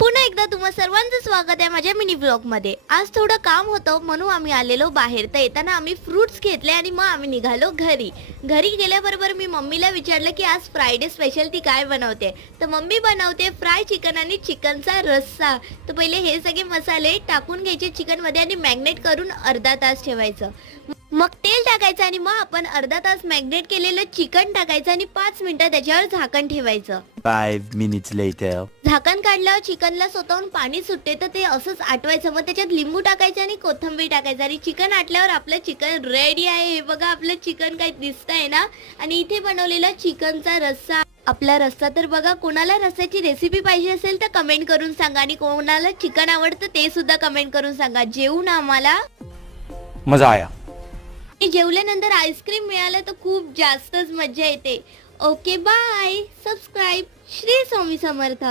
पुन्हा एकदा तुम्हा सर्वांचं स्वागत आहे माझ्या मिनी ब्लॉग मध्ये। आज थोडं काम होतं म्हणून आम्ही आलेलो बाहेर। तर येताना आम्ही फ्रुट्स घेतले आणि मग आम्ही निघालो घरी। घरी गेल्याबरोबर मी मम्मीला विचारलं की आज फ्रायडे स्पेशल ती काय बनवते। तर मम्मी बनवते फ्राय चिकन आणि चिकनचा रस्सा। तर पहिले हे सगळे मसाले टाकून घ्यायचे चिकन मध्ये आणि मॅग्नेट करून अर्धा तास ठेवायचं। मग तेल टाकायचं आणि मग आपण अर्धा तास मॅग्नेट केलेलं चिकन टाकायचं आणि 5 मिनिटं त्याच्यावर झाकण ठेवायचं। 5 minutes later. झाकण काढल्यावर चिकनला स्वतःहून पाणी सुटते तर ते असंच आटवायचं। मग त्याच्यात लिंबू टाकायचं आणि कोथिंबीर टाकायचं आणि चिकन आटल्यावर आपलं चिकन रेडी आहे। हे बघा आपलं चिकन काय दिसतंय ना। आणि इथे बनवलेला चिकनचा रस्सा। आपला रस्सा तर बघा, कोणाला रस्स्याची रेसिपी पाहिजे असेल तर कमेंट करून सांगा आणि कोणाला चिकन आवडतं ते सुद्धा कमेंट करून सांगा। जेवून आम्हाला मजा आया. जेवल्यानंतर आईस्क्रीम मिळालं तर खूप जास्तच मजा येते। Okay bye. Subscribe. Shri Swami समर्थ।